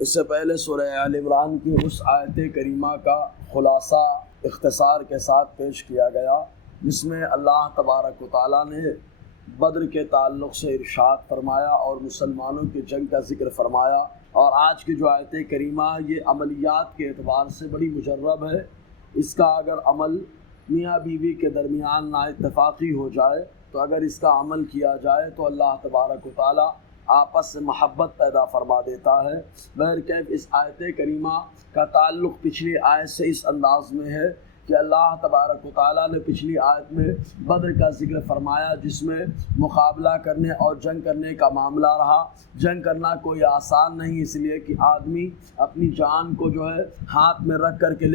اس سے پہلے سورہ آل عمران کی اس آیت کریمہ کا خلاصہ اختصار کے ساتھ پیش کیا گیا، جس میں اللہ تبارک و تعالیٰ نے بدر کے تعلق سے ارشاد فرمایا اور مسلمانوں کی جنگ کا ذکر فرمایا۔ اور آج کی جو آیت کریمہ یہ عملیات کے اعتبار سے بڑی مجرب ہے۔ اس کا اگر عمل میاں بیوی کے درمیان نا اتفاقی ہو جائے تو اگر اس کا عمل کیا جائے تو اللہ تبارک و تعالیٰ آپس سے محبت پیدا فرما دیتا ہے۔ بہرکیف اس آیت کریمہ کا تعلق پچھلی آیت سے اس انداز میں ہے کہ اللہ تبارک و تعالیٰ نے پچھلی آیت میں بدر کا ذکر فرمایا، جس میں مقابلہ کرنے اور جنگ کرنے کا معاملہ رہا۔ جنگ کرنا کوئی آسان نہیں، اس لیے کہ آدمی اپنی جان کو ہاتھ میں رکھ کر کے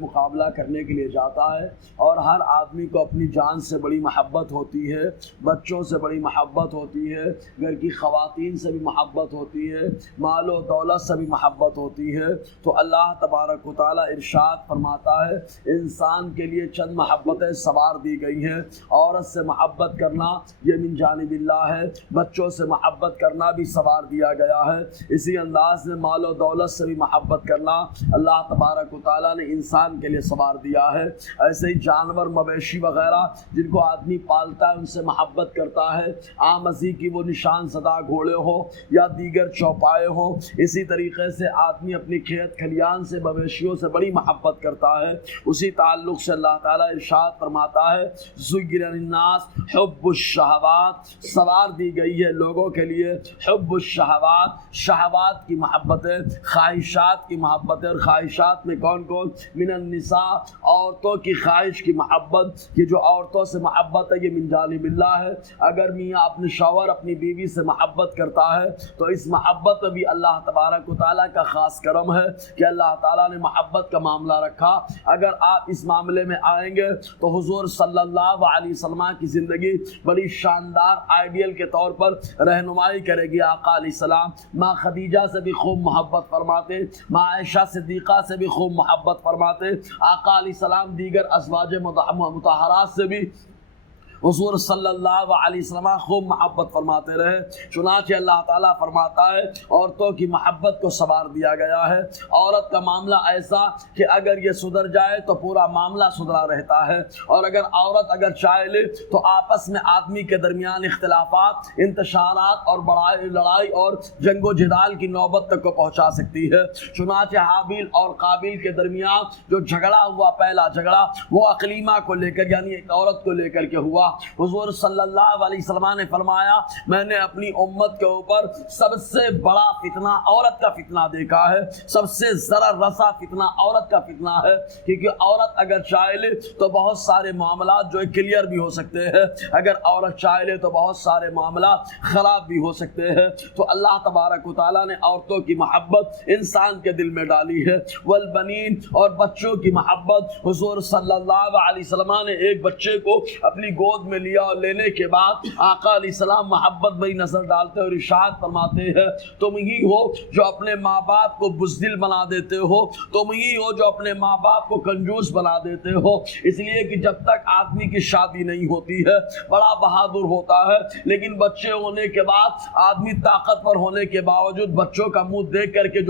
مقابلہ کرنے کے لیے جاتا ہے، اور ہر آدمی کو اپنی جان سے بڑی محبت ہوتی ہے، بچوں سے بڑی محبت ہوتی ہے، گھر کی خواتین سے بھی محبت ہوتی ہے، مال و دولت سے بھی محبت ہوتی ہے۔ تو اللہ تبارک و تعالیٰ ارشاد فرماتا ہے انسان کے لیے چند محبتیں سوار دی گئی ہیں۔ عورت سے محبت کرنا یہ من جانب اللہ ہے، بچوں سے محبت کرنا بھی سوار دیا گیا ہے۔ اسی انداز میں مال و دولت سے بھی محبت کرنا اللہ تبارک و تعالیٰ نے انسان کے لیے سوار دیا ہے۔ ایسے ہی جانور مویشی وغیرہ جن کو آدمی پالتا ہے ان سے محبت کرتا ہے، آمزی کی وہ نشان زدہ گھوڑے ہو یا دیگر چوپائے ہو، اسی طریقے سے آدمی اپنی کھیت کھلیان سے مویشیوں سے بڑی محبت کرتا ہے۔ اسی تعلق سے اللہ تعالیٰ ارشاد فرماتا ہے زُيِّنَ لِلنَّاسِ حُبُّ الشَّهَوَاتِ، سوار دی گئی ہے لوگوں کے لیے حب الشہوات، شہوات کی محبتیں، خواہشات کی محبتیں۔ اور خواہشات میں کون کون؟ من النساء، عورتوں کی خواہش کی محبت۔ یہ جو عورتوں سے محبت ہے یہ من جانب اللہ ہے۔ اگر میاں اپنے شوہر اپنی بیوی سے محبت کرتا ہے تو اس محبت میں بھی اللہ تبارک و تعالیٰ کا خاص کرم ہے کہ اللہ تعالیٰ نے محبت کا معاملہ رکھا۔ اگر آپ اس معاملے میں آئیں گے تو حضور صلی اللہ علیہ وسلم کی زندگی بڑی شاندار آئیڈیل کے طور پر رہنمائی کرے گی۔ آقا علیہ السلام ماں خدیجہ سے بھی خوب محبت فرماتے، ماں عائشہ صدیقہ سے بھی خوب محبت فرماتے، آقا علیہ السلام دیگر ازواج مطہرات سے بھی حضور صلی اللہ علیہ وسلم خوب محبت فرماتے رہے۔ چنانچہ اللہ تعالیٰ فرماتا ہے عورتوں کی محبت کو سوار دیا گیا ہے۔ عورت کا معاملہ ایسا کہ اگر یہ سدھر جائے تو پورا معاملہ سدھرا رہتا ہے، اور اگر عورت چاہے لے تو آپس میں آدمی کے درمیان اختلافات، انتشارات اور لڑائی اور جنگ و جدال کی نوبت تک کو پہنچا سکتی ہے۔ چنانچہ حابیل اور قابیل کے درمیان جو جھگڑا ہوا، پہلا جھگڑا وہ اقلیمہ کو لے کر یعنی ایک عورت کو لے کر کے ہوا۔ حضور صلی اللہ علیہ وسلم نے فرمایا میں نے اپنی امت کے اوپر سب سے بڑا فتنہ عورت کا فتنہ دیکھا ہے، سب سے ضرر رسا فتنہ عورت کا فتنہ ہے، کیونکہ عورت اگر چاہے لے تو بہت سارے معاملات جو کلیئر بھی ہو سکتے ہیں، اگر عورت چاہے لے تو بہت سارے معاملات خراب بھی ہو سکتے ہیں۔ تو اللہ تبارک و تعالیٰ نے عورتوں کی محبت انسان کے دل میں ڈالی ہے۔ والبنین، اور بچوں کی محبت، حضور صلی اللہ علیہ وسلم نے ایک بچے کو اپنی گود میں لیا اور لینے کے بعد آقا علیہ السلام محبت بھری نظر ڈالتے اور ارشاد فرماتے ہیں تم ہی ہو جو اپنے ماں باپ کو بزدل بنا دیتے ہو، تم ہی ہو جو اپنے ماں باپ کو کنجوس بنا دیتے ہو۔ اس لیے کہ جب تک آدمی کی شادی نہیں ہوتی ہے بڑا بہادر ہوتا ہے، لیکن بچے ہونے کے بعد آدمی طاقتور ہونے کے باوجود بچوں کا منہ دیکھ کر کے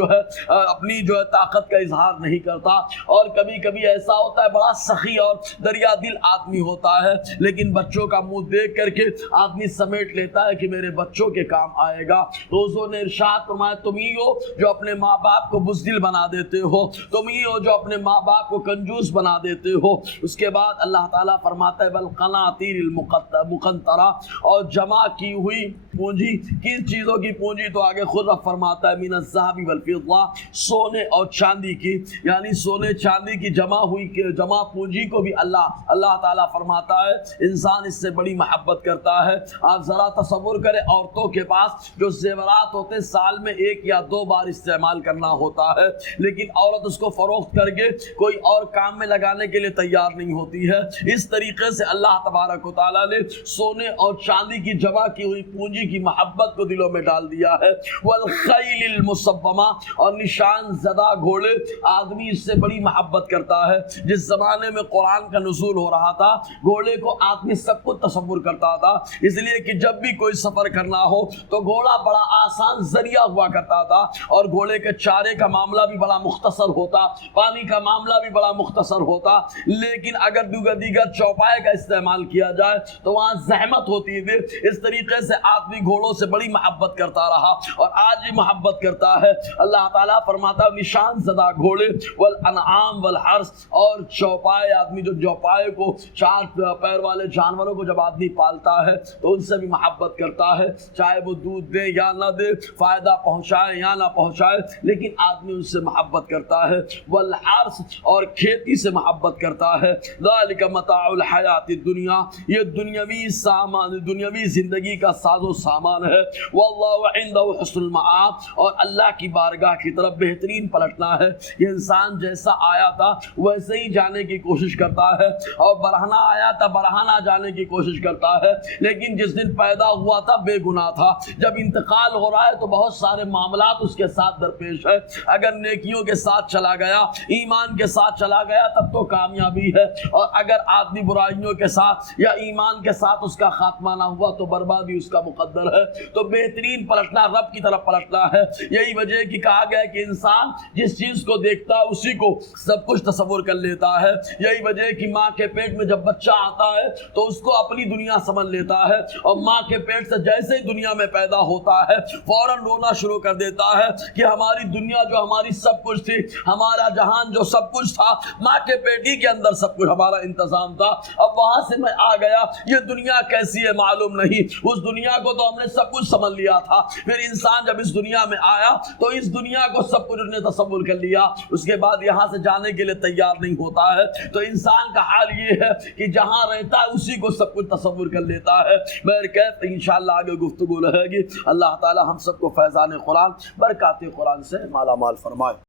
اپنی طاقت کا اظہار نہیں کرتا، اور کبھی کبھی ایسا ہوتا ہے بڑا سخی اور دریا دل آدمی ہوتا ہے، لیکن بچوں کا منہ دیکھ کر کے آدمی سمیٹ لیتا ہے کہ میرے بچوں کے کام آئے گا۔ تو حضور نے ارشاد فرمایا تم ہی ہو جو اپنے ماں باپ کو بزدل بنا دیتے ہو، تم ہی ہو جو اپنے ماں باپ کو کنجوس بنا دیتے ہو۔ اس کے بعد اللہ تعالیٰ فرماتا ہے والقناطیر المقنطرہ، اور جمع کی ہوئی پونجی، کن چیزوں کی پونجی؟ تو آگے خود رب فرماتا ہے من الذهب والفضہ، سونے اور چاندی کی، یعنی سونے چاندی کی جمع پونجی کو بھی اللہ تعالیٰ فرماتا ہے انسان اس سے بڑی محبت کرتا ہے۔ آپ ذرا تصور کریں عورتوں کے پاس جو زیورات ہوتے سال میں 1 یا 2 بار استعمال کرنا ہوتا ہے، لیکن عورت اس کو فروخت کر کے کوئی اور کام میں لگانے کے لیے تیار نہیں ہوتی ہے۔ اس طریقے سے اللہ تبارک و تعالیٰ نے سونے اور چاندی کی جمع کی ہوئی پونجی کی محبت کو دلوں میں ڈال دیا ہے۔ والخیل المصومہ، اور نشان زدہ گھوڑے، آدمی اس سے بڑی محبت کرتا ہے۔ جس زمانے میں قرآن کا نزول ہو رہا تھا گھوڑے کو آدمی سب کچھ تصور کرتا تھا، اس لیے کہ جب بھی کوئی سفر کرنا ہو تو گھوڑا بڑا آسان ذریعہ ہوا کرتا تھا، اور گھوڑے کے چارے کا معاملہ بھی بڑا مختصر ہوتا، پانی کا معاملہ بھی بڑا مختصر ہوتا۔ لیکن اگر دیگر چوپائے کا استعمال کیا جائے تو وہاں زحمت ہوتی تھی۔ اس طریقے سے آدمی گھوڑوں سے بڑی محبت کرتا رہا اور آج بھی محبت کرتا ہے۔ اللہ تعالیٰ فرماتا ہے نشان زدہ گھوڑے، والانعام والحرث، اور چوپائے، آدمی جو چوپائے کو، چار پیر والے جانوروں کو جب آدمی پالتا ہے تو ان سے بھی محبت کرتا ہے، چاہے وہ دودھ دے یا نہ دے، فائدہ پہنچائے یا نہ پہنچائے، لیکن آدمی ان سے محبت کرتا ہے۔ والحرث، اور کھیتی سے محبت کرتا ہے۔ ذالک متاع الحیات الدنیا، یہ دنیاوی سامان، دنیاوی زندگی کا ساز و سامان ہے۔ واللہ عنده حسن المآب، اور اللہ کی بارگاہ کی طرف بہترین پلٹنا ہے۔ یہ انسان جیسا آیا تھا ویسے ہی جانے کی کوشش کرتا ہے، اور برہنہ آیا تھا برہنہ جانے کی کوشش کرتا ہے، لیکن جس دن پیدا ہوا تھا بے گناہ تھا۔ جب انتقال ہو رہا ہے تو بہت سارے معاملات اس کے ساتھ درپیش ہے۔ اگر نیکیوں کے ساتھ چلا گیا، ایمان کے ساتھ چلا گیا تب تو کامیابی ہے، اور اگر آدمی برائیوں کے ساتھ یا ایمان کے ساتھ اس کا خاتمہ نہ ہوا تو بربادی اس کا مقدر ہے۔ تو بہترین پلٹنا رب کی طرف پلٹنا ہے۔ یہی وجہ ہے کہ کہا گیا کہ انسان جس چیز کو دیکھتا ہے اسی کو سب کچھ تصور کر لیتا ہے۔ یہی وجہ ہے کہ ماں کے پیٹ میں جب بچہ آتا ہے تو اس کو اپنی دنیا سمجھ لیتا ہے، اور ماں کے پیٹ سے جیسے ہی دنیا میں پیدا ہوتا ہے فوراً رونا شروع کر دیتا ہے کہ ہماری دنیا جو ہماری سب کچھ تھی، ہمارا جہان جو سب کچھ تھا، ماں کے پیٹ ہی کے اندر سب کچھ ہمارا انتظام تھا، اب وہاں سے میں آ گیا، یہ دنیا کیسی ہے معلوم نہیں، اس دنیا کو تو ہم نے سب کچھ سمجھ لیا تھا۔ پھر انسان جب اس دنیا میں آیا تو اس دنیا کو سب کچھ اس نے تصور کر لیا، اس کے بعد یہاں سے جانے کے لیے تیار نہیں ہوتا ہے۔ تو انسان کا حال یہ ہے کہ جہاں رہتا ہے اسی کو سب کچھ تصور کر لیتا ہے۔ میں کہتا ہوں انشاءاللہ آگے گفتگو رہے گی۔ اللہ تعالی ہم سب کو فیضان قرآن، برکات قرآن سے مالا مال فرمائے۔